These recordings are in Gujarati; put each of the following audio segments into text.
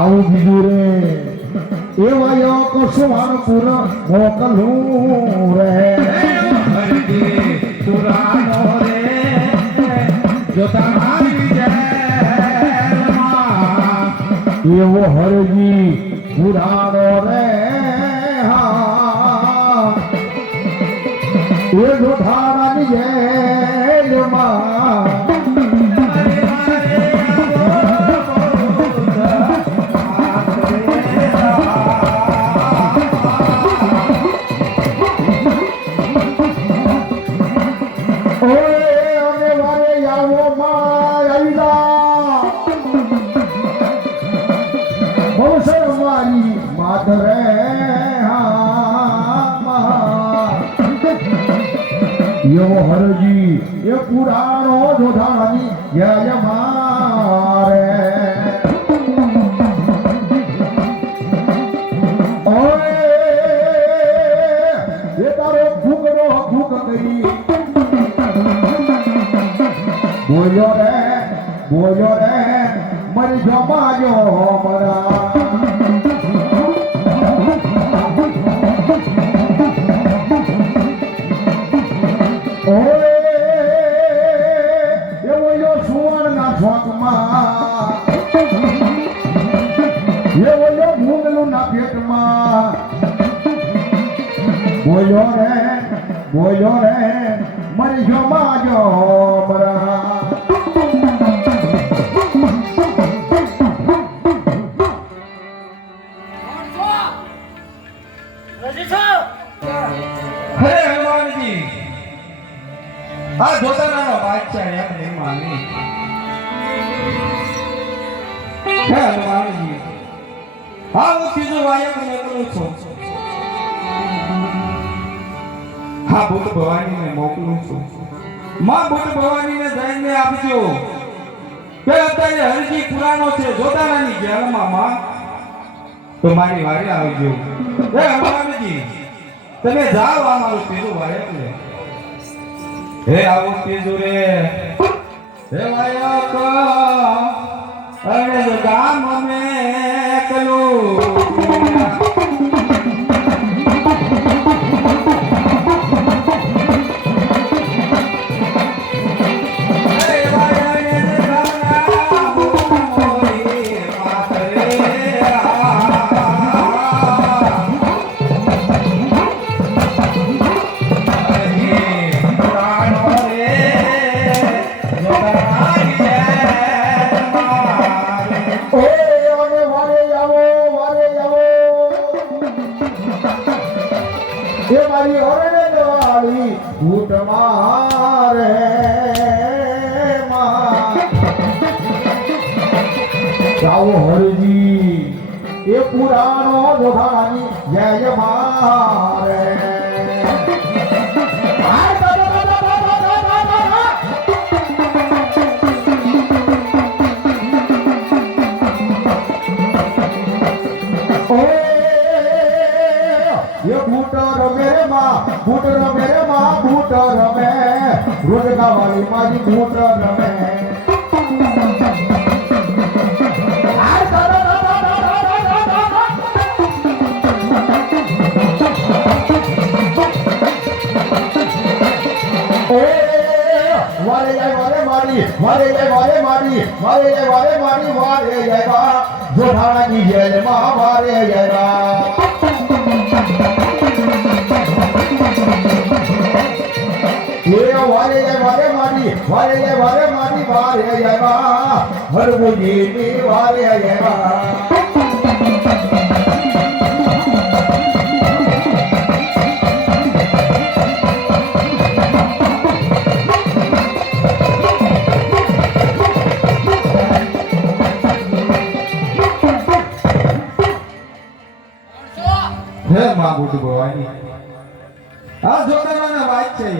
આવું બીજું રે એવા યો કસુવાન પુર મોકલું રે હરજી પુરાણો રે જોતા મારી જેલમાં એવો હરજી પુરાણો રે હા એ જોધારાની જેલમાં એવો હરજી એ પુરાણો જોધાની જય મારે ઓય એ તારો ફૂકરો ફૂક કરી બોલ્યો રે મરી જમાજો મરા બોલ્યો રે મરી જો માજો મરા હે હનુમાનજી આ જોતાનાનો બાદશાહ એમને માની હે હનુમાનજી હા હું ત્રીજું વાયક મોકલું છું હા ભૂત ભવાનીને મોકલું છું માં ભૂત ભવાનીને જઈને આપજો કે અત્યારે હરજી પુરાણો છે જોતારાની જેલમાં માં તો મારી વારે આવજો હે હનુમાનજી તમે જાઓ આ મારું ત્રીજું વાયક લે હે આવો ત્રીજું રે હે વાયક અરે ગામ મે કલું ભૂત મારે જાઓ હરજી એ પુરાણો જોધાની જય મારે ભૂત રમે ભૂત રમે રોજ ગાવાની મારી ભૂત રમે વારે જાય જોધાણાની જેલમાં વારે જાય વારે મારી વારે આવ્યા હરભુજીની વારે આવ્યા હે માં બુટ ભવાની આ જોતારાના વાત છે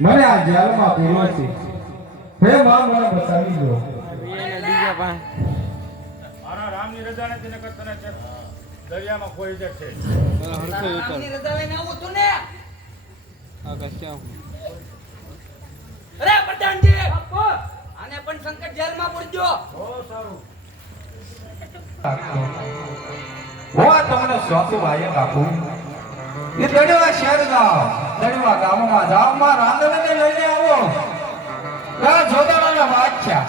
મને આ જેલમાં પૂરો છે હે માં મને બતાવી દો મારા રામની રજાને તેને કરતને છે દરિયામાં કોઈ છે રામની રજા લઈને આવું તું ને આ કચ્ચા અરે પ્રધાનજી આને પણ સંકટ જેલમાં પૂરજો ઓ સારું હું તમને સ્વાતું ભાઈએ કાપું એ દડવા શહેર જાઓ દડવા ગામમાં જાઓ માં રાંધણને લઈને આવો પેલા જોતાના બાદશાહ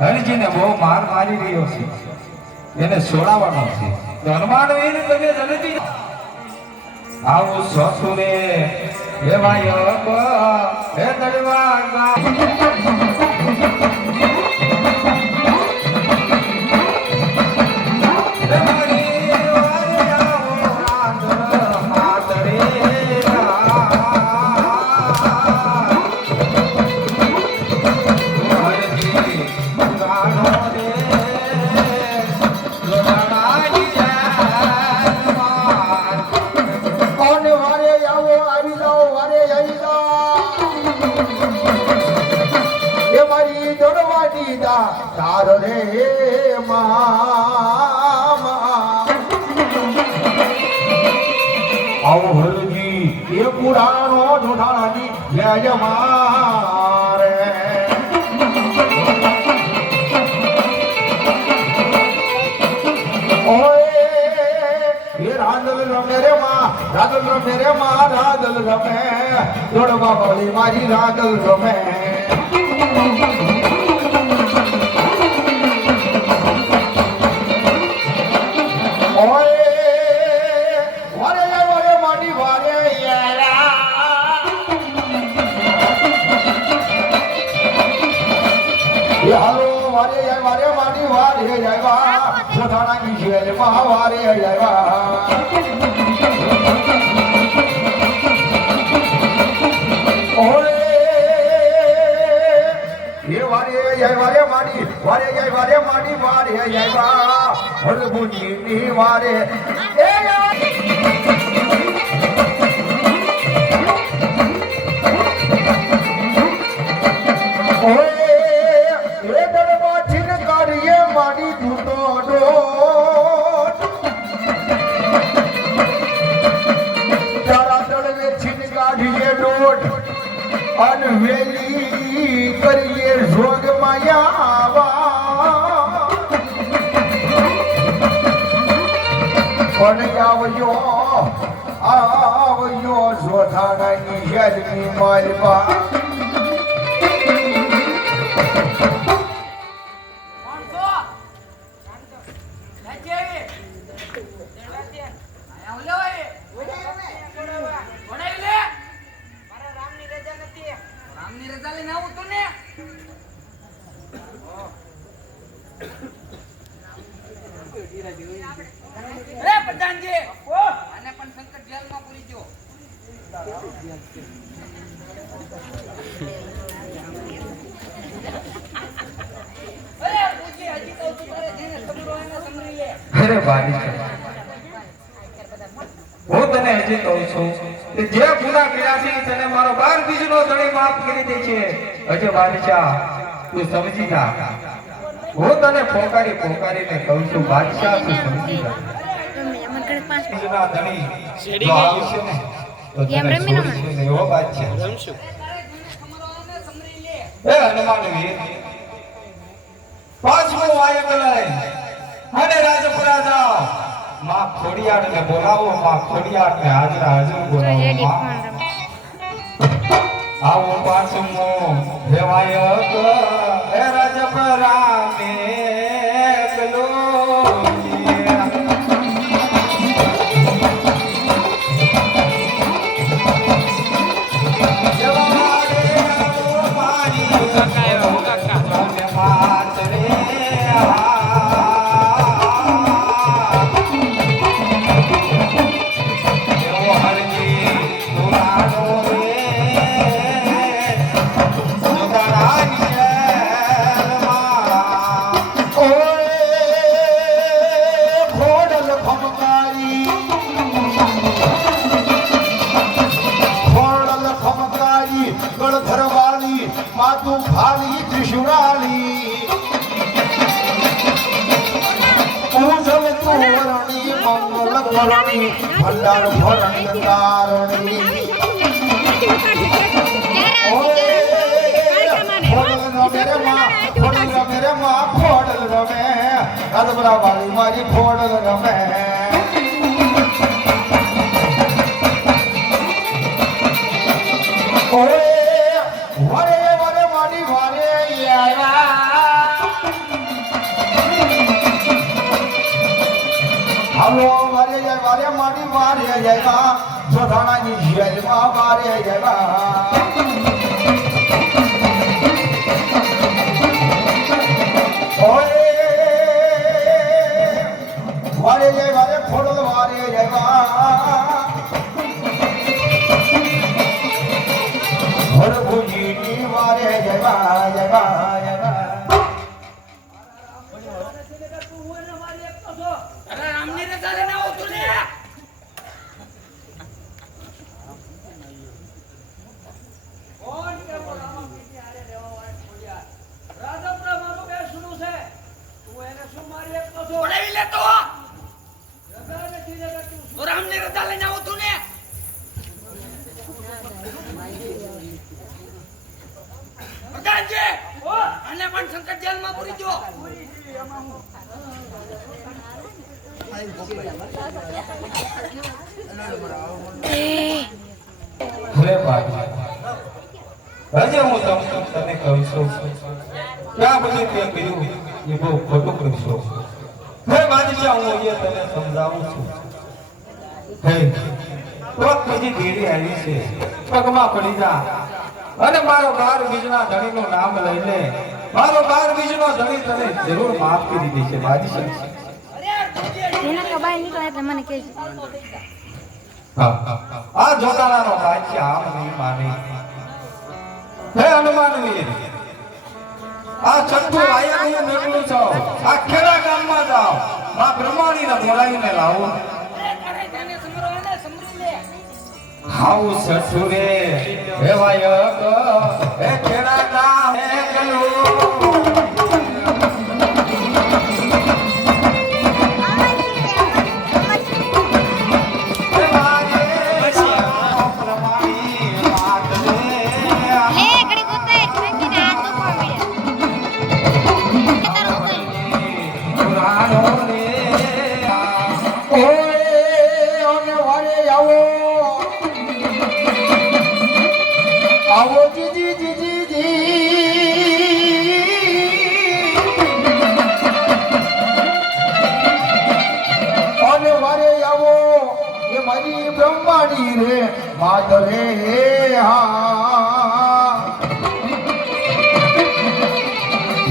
હરિજીને બહુ માર મારી રહ્યો છે એને છોડાવવાનો છે તો હનુમાન વીર તમે જલ્દી આવું સ્વસુરે હે ભાઈ હે દડવા ગામ તાર રે મામા આવો હરજી એ પુરાણો જોડાની જય મારે ઓય એ રાંદલ રમે રે માં રાંદલ રમે રે માં રાંદલ રમે દોડવા વાળી મારી રાંદલ રમે આવયો જોધાનાની યજની માલવા અરે બારી હું તને હજી કહું છું કે જે ગુના કર્યા છે તને મારો 12 બીજનો ધણી માફ કરી દે છે હજે બાદશાહ તું સમજી જા હું તને પોકારીને કહું છું બાદશાહ તું સમજી જા બીજના ધણી જો આવશે ને તો તને છોડીશું નહીં હો બાદશાહ એ હનુમાન વીર પાંચમો વાયક લઈ અને રાજપુરા જાઓ માં ખોડિયારને બોલાવો માં ખોડિયારને હાજર બોલાવો આવો પાંચમો દેવાયક હે રાજપુરા ને કલો ભંડાર ભરણ તારણી ખોડલ રમે રાધપરા વાળી મારી ખોડલ રમે ઓરે વરે વરે મારી વારે હાલો વારે મારી વારે જાય જોધાણાની જેલમાં વારે જાય ઓરે વારે જાય વારે ખોડલ વારે જાય ભરભુજીની વારે જવા અરે રામની રજા લઈને આવો તું ને કોણ કે બોલામાં પીટી આરે રેવા વાળા ખોડિયા રાધપરા મારો બે સુનું છે તું એને શું મારી એકતો છો પડાવી લે તો રજા નથી લેતા તું રામની રજા લઈને આવો તું ને પ્રધાનજી અને પણ શંકર જેલમાં પૂરી દો અરે બાજી હજે હું તને કહું છું ક્યાં બધું તે કર્યું એ બહુ ખોટું કર્યું છું હે બાદશાહ હું અહીંયા તને સમજાવું છું હે તો બધી ભેડી આવી છે પગમાં પડી જા અને મારો 12 બીજના ધણીનું નામ લઈ લે મારો 12 બીજનો ધણી તને જરૂર માફ કરી દેશે બાદશાહ એના કબાઈ નીકળે એટલે મને કહેજો આ જોતાણાનો બાદશાહ આમ નહીં માને હે હનુમાન વીર આ છઠ્ઠું આયાનું મેળવું છો આ ખેડા ગામમાં જાઓ આ બ્રહ્માણીને બોલાવીને લાવો હાઉ સસુરે હે વાયક હે ખેડા ગામ હે ગલું આવો જીજી અને વારે આવો એ મારી બ્રહ્માણી રે માધરે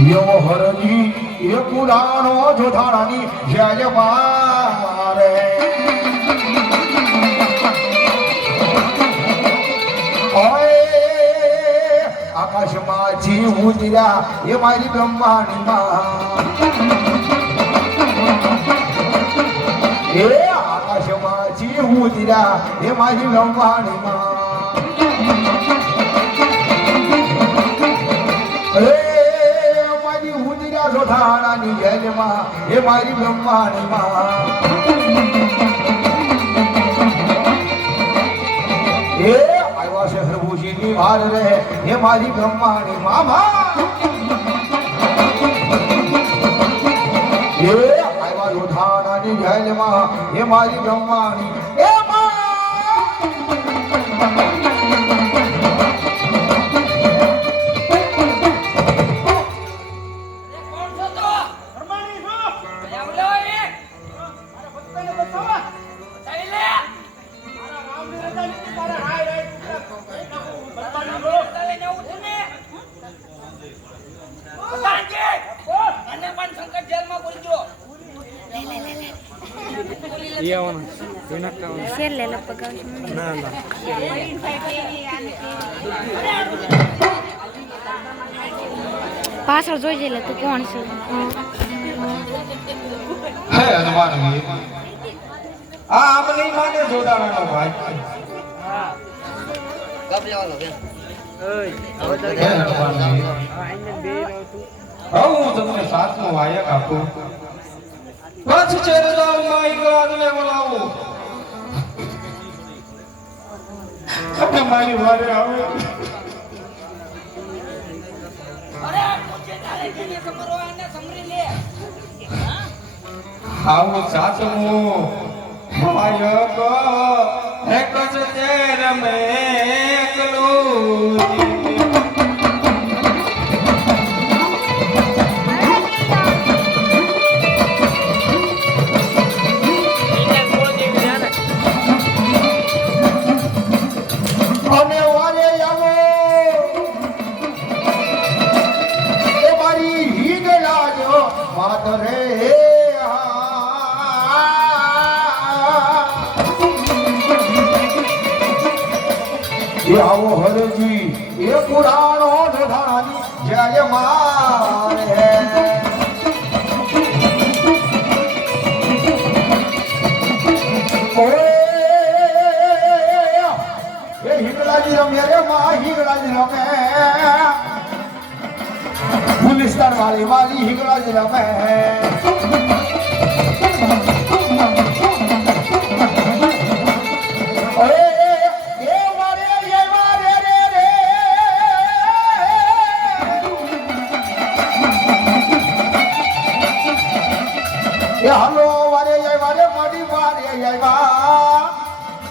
યો હરજી એ પુરાણો જોધાણાની જય મારે આકાશમાં જીવ ઉતર્યા એ મારી બ્રહ્માંડમાં એ આકાશમાં જીવ ઉતર્યા એ મારી બ્રહ્માંડમાં એ મારી ઉતર્યા જોધાણાની જેલમાં એ મારી બ્રહ્માંડમાં એ આવ્યા છે પ્રભુજીની વાર રે એ મારી બ્રહ્માણી મામા એ આવ્યા જોધાણાની જેલમાં એ મારી બ્રહ્માણી એ શેર લે લો પગાવશું ના પાછળ જોઈ જઈ લે તું કોણ છે હે હનુમાન વીર આ આમ નહીં માને જોડાણાનો ભાઈ હે હનુમાન વીર હું તમને સાતમો વાયક આપું પછી ચેરજાવમાં ઈંગળાને બોલાવું આપણે મારી વારે આવે અરે પૂછે તારે કેને સમરો આને સમરી લે હા આવું સાચવું માયક એક જ તેર મેકલું અને વારે આવો એ મારી હીગ લાજો માત રે એ આવો હરજી એ પુરાણો ઢોઢાની જય મારે હિંગળાજી રમે રે માં હિંગળાજી રમે ગુલિસ્તાન વાળી વાલી હિંગળાજી રમે હાલો વારે વારે મારી વારે આવ્યા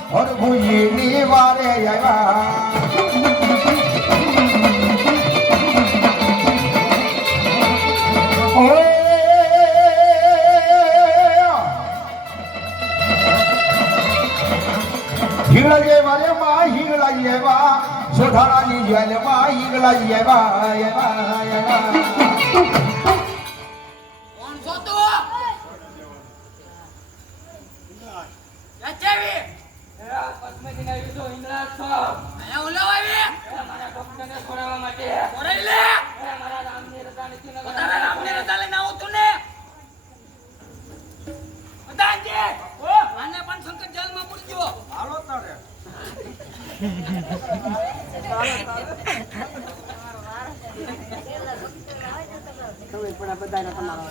और भुजनी वारे आया ओए हिंगला जे वारे मां हिंगला जे वा सोधारा जी जल मां हिंगला जे वा કોણ છો તું યાચેવી પદ્મજીને યુધો ઇંદ્રાજ છો અહીંયા ઓલા આવી મારા ડોક્ટરને છોડાવવા માટે છોડાઈ લે મારા રામની રજા નથી ન તારા રામની રજા લઈને આવું તું ને બતાજે ઓ આને પણ શંકર જેલમાં પૂરજો હાલો તારે તમે પણ આ બધાને તમારો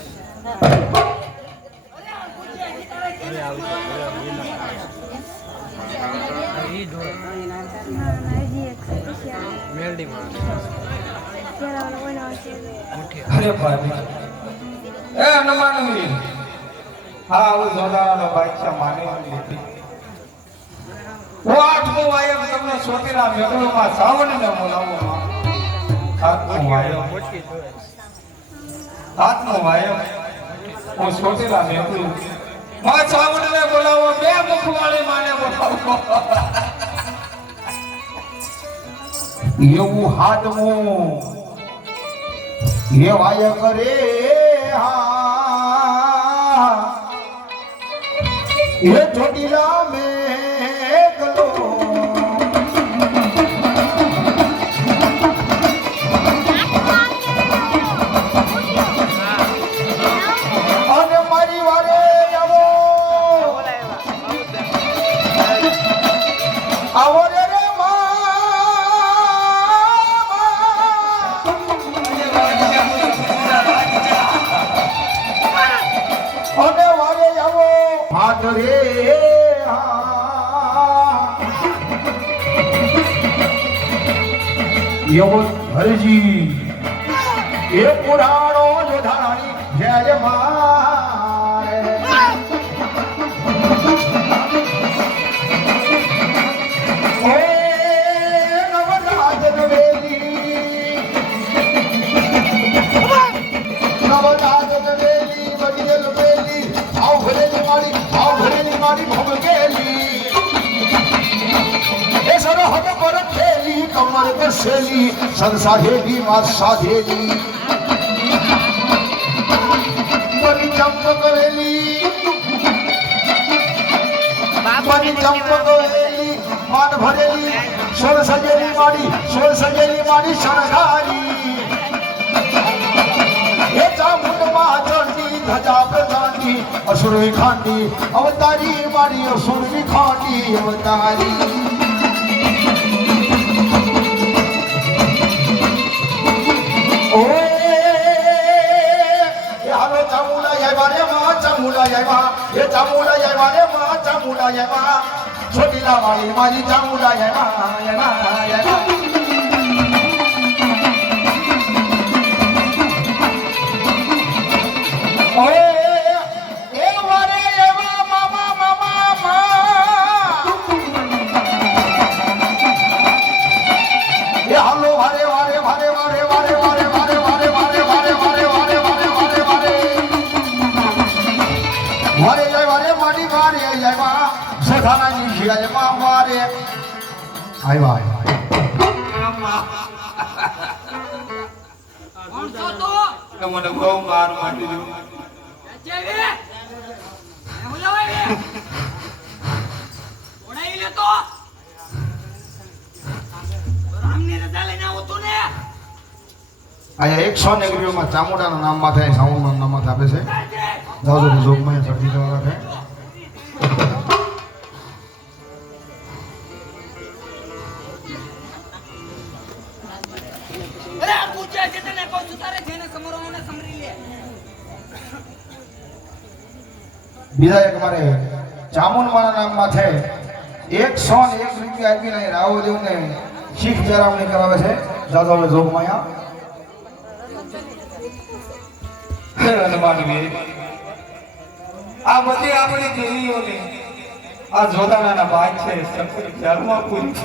અરે ભાઈ એ હનુમાનવી હા આવું જોડાવાનો બાદશાહ માની લીધી હું આઠમું વાયમ તમને સોતીના મેઘલોમાં સાવણને બોલાવું સાતમું વાયમ હું સોતીના મેઘલું માં સાવણને બોલાવો બે મુખવાળી માને બોલાવો એવું હાથમું એ વાય કરે હા એ ચોટીલા મેઘલો અને મારી વારે આવો આવો રે અને વારે આવો હાથ રે એવો હરજી એ પુરાણો જોધારાણી જય મારે એ નવરાજ નવેલી નવરાજ નવેલી બડિયલ વેલી આવ ભરેલી મારી ભમકેલી એ સરહદ પર ખેલી કમર પર શેલી સંસાધેલી માં સાધેલી બની ચંપકવેલી માન ભરેલી સોળ સજેલી મારી શણગારી એ ચામુંડમાં ચડતી ધજા પ્રજાની અસુરી ખાંડી અવતારી મારી અસુરી ખાંડી અવતારી ઓએ એ હાલો ચામુંડા આવ્યા રે માં ચામુંડા આવ્યા એ ચામુંડા આવ્યા રે માં ચામુંડા આવ્યા છોટીલા વાળી મારી ચામુંડા આવ્યા ઓએ એ જોધાનાની શિયાળમાં મારે આવ્યા કોણ છો તું? મને બહુ માર મારી દીધું. જેવી હું લવાય ઓડાઈ લે તો રામની રજા લઈને આવું તું ને અહીંયા 100 નેગરીઓમાં ચામુંડાના નામમાં થાય સાઉન્ડના નામમાં આપે છે જાજો જોગમાં સબ્જી કરવા રાખે અરે પૂછે છે તને કહું છું તારે જેને સમરવાને સમરી લે બીજા એક મારે ચામુંડમાના નામમાં છે 101 રૂપિયા આપીને રાવદેવને શીખ જરાવણી કરાવે છે જાજો જોગમાં હનુમાનવીર આ બધી આપણી દેવીઓની આ જોતાના ભાગ છે શંકર ખ્યાલમાં પૂરી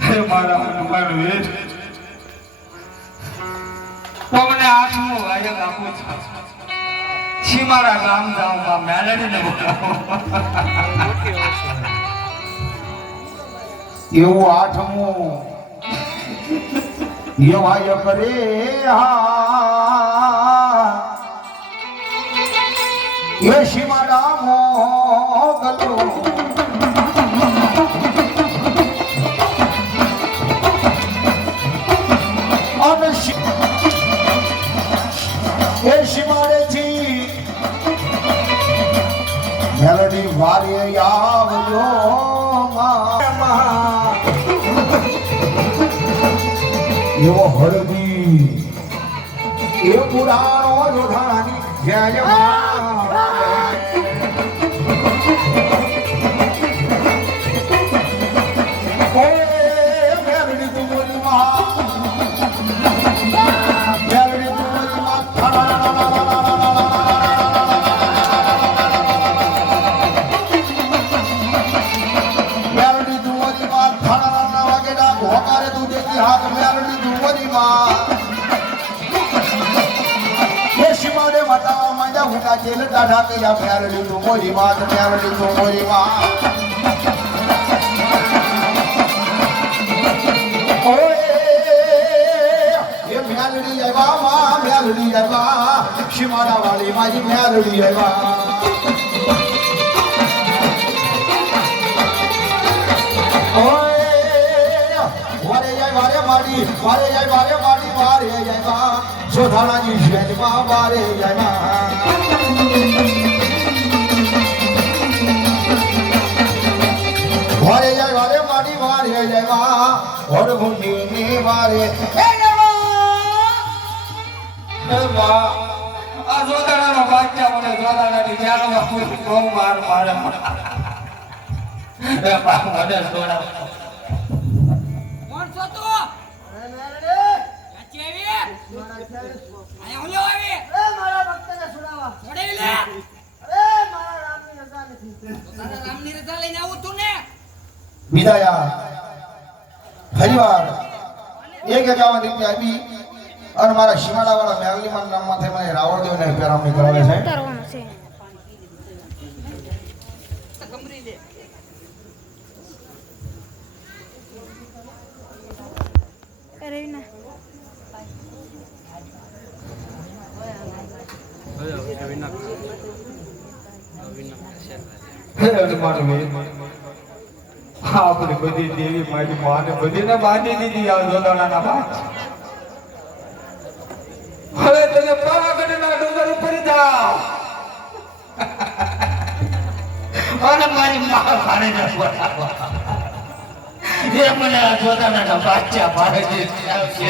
હે મારા હનુમાનવીર તમને આઠમો વાયક આપું છું શિમારા ગામ જાઉં મેલડીને બોલાવો એવું આઠમું યવાય કરે હા એ શિમાડા મોગલો અને એ શિમાડેથી મેલડી વારે આવજો એવો હળદી એ પુરાણો જોધાની જયમાં એ મેલડી તુમરી માં મેલડી તુમરી માં મેલડી તુમરી માં થાણા વાગેડા ભોકારે તું દેખી હાથ મેલડી તુમરી માં એ શિમાડે મટા માંડા હુટા તેલ ટાઢા કર્યા મેલડી તુમરી માં મેલડી તુમરી માં મેલડી આવ્યા મેલડી આવ્યા શિમાડા વાળી મારી મેલડી આવ્યા વારે જાય વારે માડી વારે જાય વારે માડી વારે જાય જોધાણાની શેજમાં વારે જાય વારે જાય વારે માડી વારે જાય વડભુંડીની વારે આ જોતાના બાદશાહ મને જોતાનાની જાનમાં પૂરી બહુ માર મારે મને છોડા કોણ છો તું? જેવી અહીંયા હું લવાય ઓડાઈ લે તારા રામની રજા લઈને આવું તું ને બીજા યાર ફરીવાર 1051 રૂપિયા આપી અને મારા શિમાડા વાળા મેલડીમાં નામમાંથી મને રાવણદેવને પેરામણી કરાવે છે ઉતારવાનું છે સમરી લે રવિના હે હનુમાનવીર આપણી બધી દેવી મારી માને બધીને બાંધી દીધી આ જોતાના બાદ હવે તને પાવાગઢના ડુંગર ઉપર જાઓ અને મારી માં ભાડે બોલાવો એ મને આ જોતાના બાદશાહ ભાડે આવશે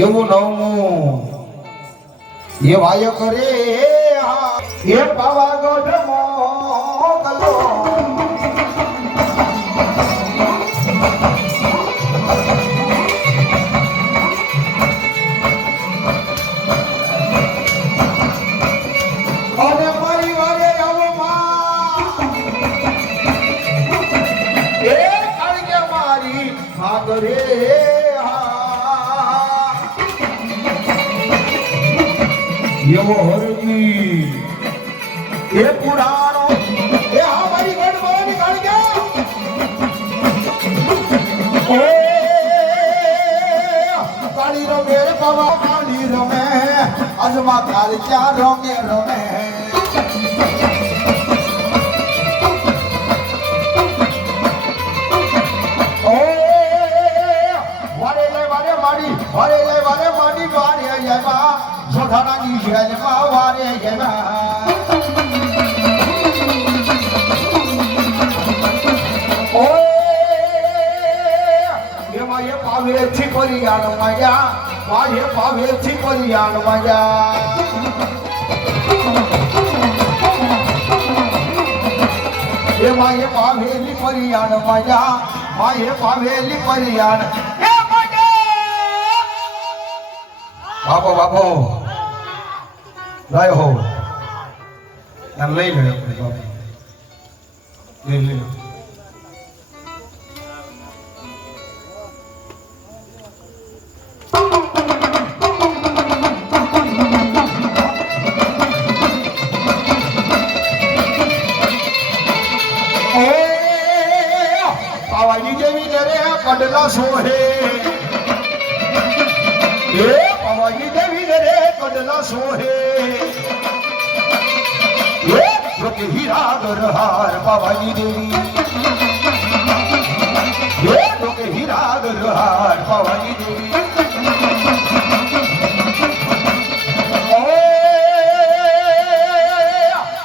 એવું નવમું એ વાય કરે એ પાવાગઢ મોકલો અને મારી વારે આવો માં એ કાળકે મારી ભાગરે એવો હરજી એ પુરાણો એ આ મારી ગઢ ભવાની કાળજા એ કાળી રમે રે બાબા કાળી રમે આજમાં કાળજા રમે રમે વારે માડી વારે જવા જોધાનાની જેલમાં વારે જવા એમાં એ પાવેથી પરિયાણ માયા મારે પાવેથી પરિયાણ માયા એમાં એ પાવેલી પરિયાણ માયા માએ પાવેલી પરિયાણ બાપો બાપો લાયો હો એમ લઈ લે આપણે બાપો લઈ લે પાવાની જેવી રે કડલા સોહે પાવાની દેવી રે કડલા સોહે એ રોકે હીરા ગરહાર પાવાની દેવી એ રોકે હીરા ગરહાર પાવાની દેવી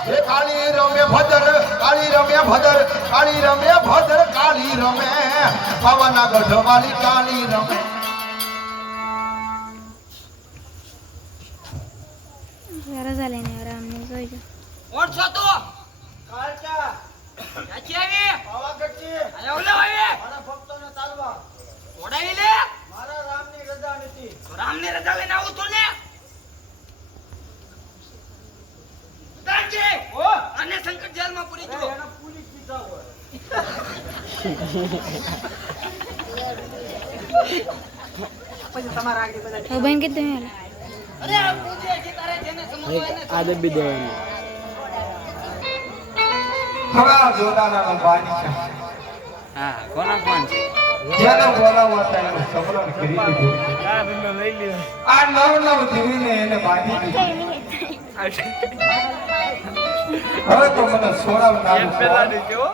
એ કાળી રમે ભદર કાળી રમે ભદર કાળી રમે ભદર કાળી રમે પાવાના ગઢ વાળી કાળી રમે રજા લઈને આરામને જોઈ જો કોણ છો તું કાળકા ક્યાંથી આવી પાવાગઢથી આયા ઓલે આવી મારા ભક્તોને તાલવા ઓડાવી લે મારા રામની રજા નથી તો રામની રજા લઈને આવું તું ને દાંજે ઓ આને સંકટ જેલમાં પૂરી દો એને પૂરી દીધા હોય પછી તમારા આગળ બધા હવે બેન કીધું મેં અરે આ પૂજે કે તારે જેને સમજવાને આદત બી દેવાની હવે આ જોડાના બાની છે હા કોના ફોન છે જેને બોલાવો હતા એને સમરણ કરી દીધું આ બિંદુ લઈ લ્યો આ નવ જીવીને એને બાંધી દીધું હવે તો મને સોડાવ નામ પેલા ની કેવો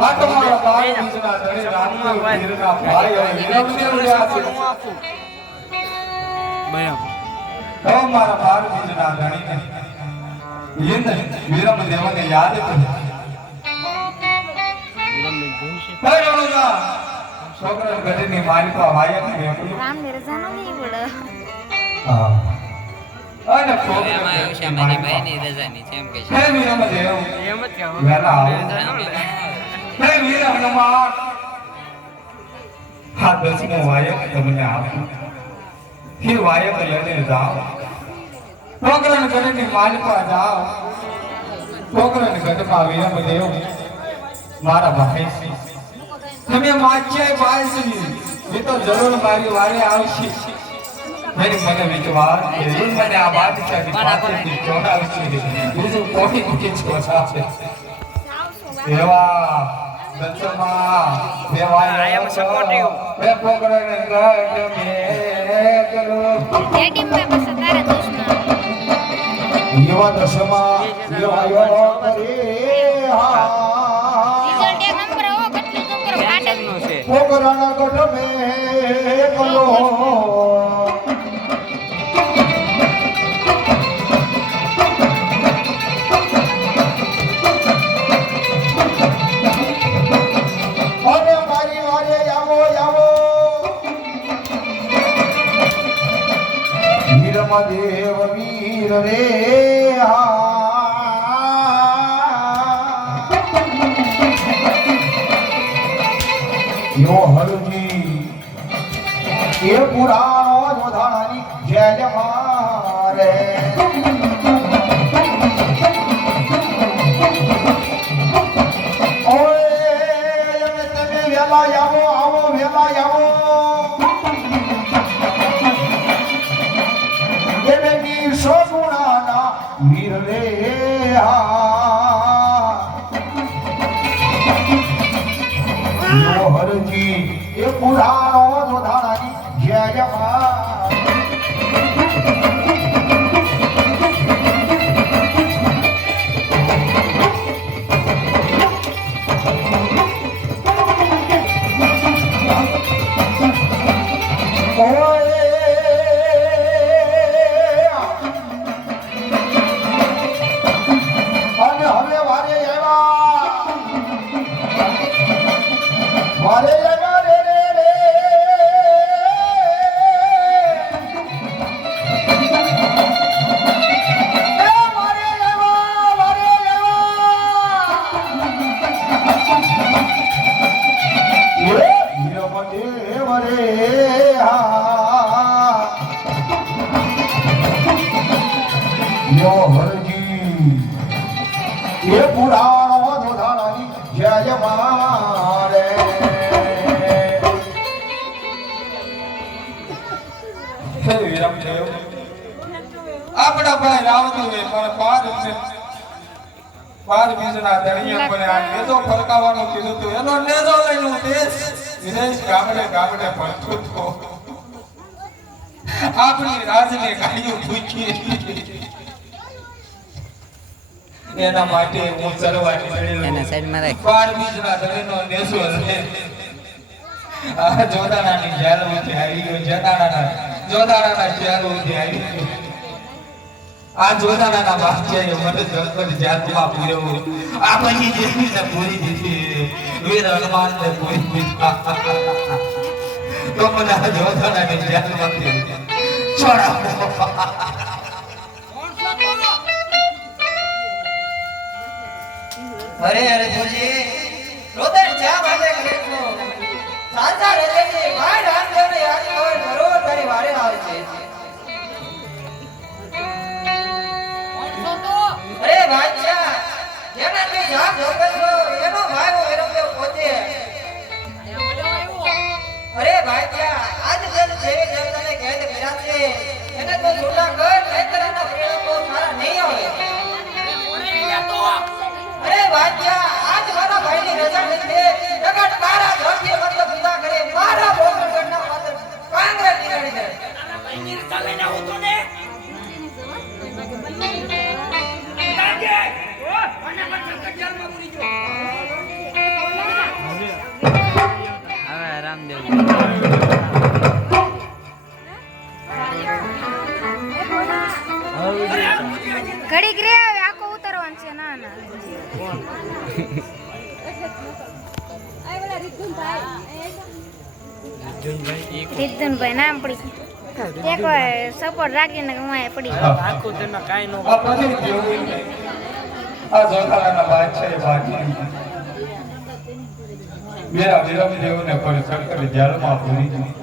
આ તો મારા બાપ બીજના ધણી રામના વીરના ભાઈ હવે વિરમને રહ્યા છે બરાબર હવે મારા બાપ બીજના ધણીને હિંદ વિરમ દેવને યાદ કરી હે રણુજા છોકરા ગઢની મારી તો વાયક ને રામને રજા ન નહીં પડે હા અને એમાં એવું છે અમારી ભાઈની રજાની છે એમ કે છે હે વિરમ દેવ એમ જ કહો વેલા આવો હે વિરમ નમા હા દસમો વાયક તમને આપું હે વાયક લઈને જાઓ છોકરાને ગઢની માલિકા જાઓ છોકરાને ગઢમાં વિરમ દેવ મારા ભાઈ છે તમે માચ્યા પાસની એ તો જરૂર મારી વારે આવશે મેરી મને વિશ્વાસ છે એ મને આ બાદશાહની પાસેથી જોડાવશે બીજું કોઈ કોઈ છોડાશે એવા દસમા દેવાય I am supportive. એ છોકરાને ગઢ મે કરો જે ટીમમાં બસ તારા દોસ્તમાં એવા દસમા દેવાયો કરે હા રિઝલ્ટ એક નંબર હો કેટલું નંબર ફાટે નું છે છોકરાના ગઢ મે કરો અરે મારી વારે આવો આવો વીરમદેવ વીર રે યો હરજી એ પુરાણો જોધાણાની જેલ મારે ઓય તમે વેલા આવો આવો વેલા આવો યો હરજી એ પુરાણો જોધાણાની જય જય મા અને હવે વારે આવ્યા રે રે યો હરજી એ પુરાણો જોધાણાની જય જય મારે હે વિરમદેવ આપણા ભાઈ રાવણદેવે પણ પાર બીજના દળિયા પર આ નેજો ફરકાવવાનું કીધું હતું એનો નેજો લઈને દેશ વિદેશ ગામડે ગામડે ફરતો હતો આપણી રાજને ગાડીઓ પૂછી એના માટે હું ચરવાની એને ચડેલો સાઈડમાં રાખ પાર બીજના દળિયાનો નેજો લે આ જોડાણાની જેલ માંથી આવી ગયો જોડાણાના જેલ માંથી આવી ગયો આ જોડાણાના વાક્યએ મને જળપટ જાતમાં પૂર્યો આ બની દેવીને પૂરી દીધી વીર હનુમાનને પૂરી દીધા તો મને આ જોડાણાની જેલમાંથી છોડાવો અરે અરે જોજી રોદન ચા માટે કરે છો સાચા રેલે છે ભાઈ રામદેવને યાદ હોય બરોબર તારી વારે આવે છે અરે બાદશાહ જેના તે યાદ જોવે છો એનો ભાઈ વિરમદેવ પોતે અરે બાદશાહ આજ જલ છે જલને કેદ કર્યા છે એને તો છૂટા કર નહીતરના પરિણામો સારા નહીં આવે અરે બાદશાહ આજ મારા ભાઈની રજા નથી જગત તારા ધરતી મતલબ વિદા કરે મારા બોકરગઢના પાત્ર કાંગરા નીકળી જાય ભાઈની રજા લઈને આવું તો ને તાકે ઓ અને મતલબ કજરમાં પૂરી જો હવે રામદેવ ઘડીક રે હવે આખો ઉતરવાનું છે ના ના રીતનભાઈ નામ પડી એક સપોર્ટ રાખીને હું અહીંયા પડી આખું તેમાં કાંઈ ન આ બધી જોઈ આ જોડાણાના બાદશાહે બાકી મેરા વિરમદેવને પણ સરકારી જેલમાં પૂરી દીધી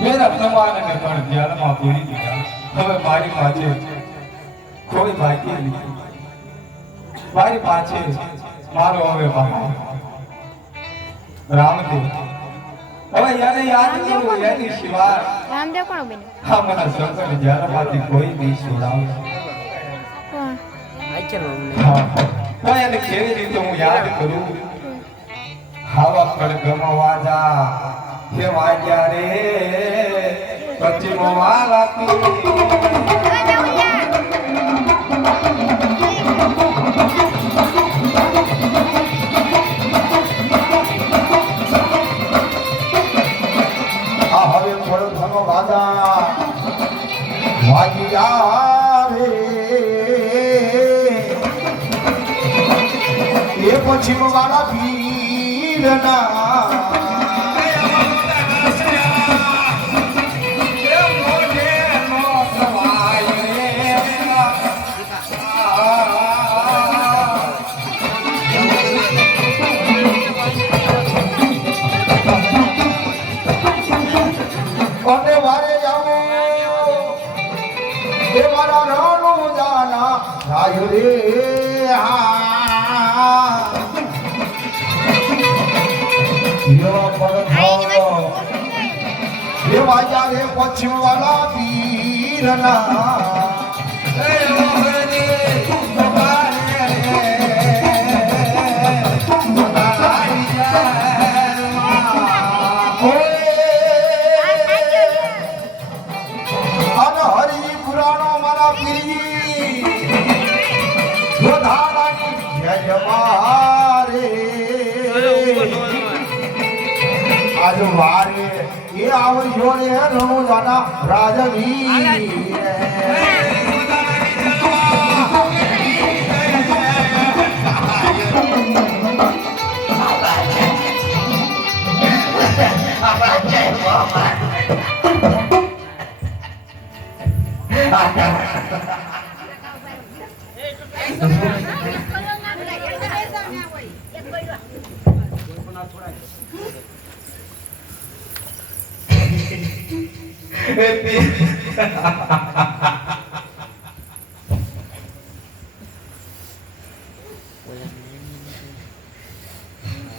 મેરા પ્રમાણને પણ જેલમાં પૂરી દીધા હવે મારી પાસે કોઈ બાકી નથી મારી પાસે મારો હવે ભાઈ રામદેવ હવે યાદ કરું એની સિવાય રામદેવ કોણ બન્યું હા મને સરકારી જેલમાંથી કોઈ નહીં છોડાવે કોણ હા તો એને કેવી રીતે હું યાદ કરું હાવા કળ ગમવા જા હે વાગ્યા રે પશ્ચિમો વાલાતી આ હવે થોડો ઘણો વાદા વાગી આવે એ પશ્ચિમ વાળા પીરના અને વારે જાઓ એ મારા રાણો જાના રાય રે એ વાજા રે પશ્ચિમ વાળા પીરના આજ વારે એ આવજો રે રણુજાના રાજવીર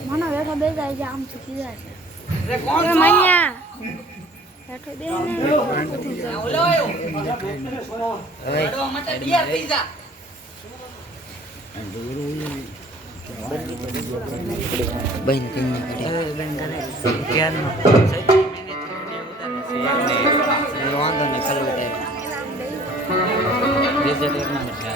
મને બેઠો બે જાય છે આમ ચૂકી જાય છે અરે કોણ છો? મૈયા બેઠો બે ને ઓલો આવ્યો. રડવા માટે તૈયાર થઈ જા. બેન કઈ બેન કરે ક્યારનો વાંધો નહીં કલર રિઝલ્ટ એક નંબર છે